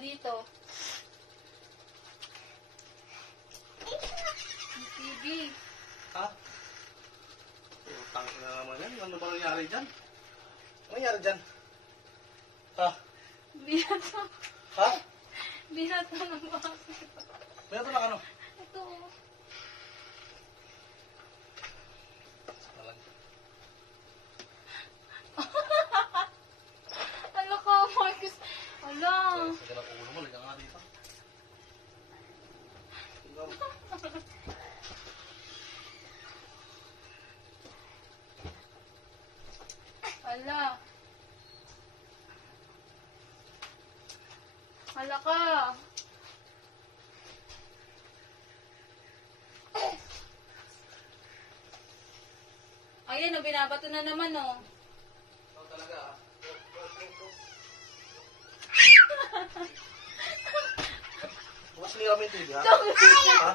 dito. Yung TV. Ha? Utang na naman yan. Ano ba nangyari dyan? Ano nangyari dyan? Ha? Binata. Ha? Binata ng bakit. May ito lang ano? Ito. Ala ka, Marcus. Ala. Sige lang ulo mo. Liga nga dito. Ala. Ala ka. Ayan, oh, binabato na naman, oh. Ito talaga ah. Bukas hindi kami yung TV ha? Ha?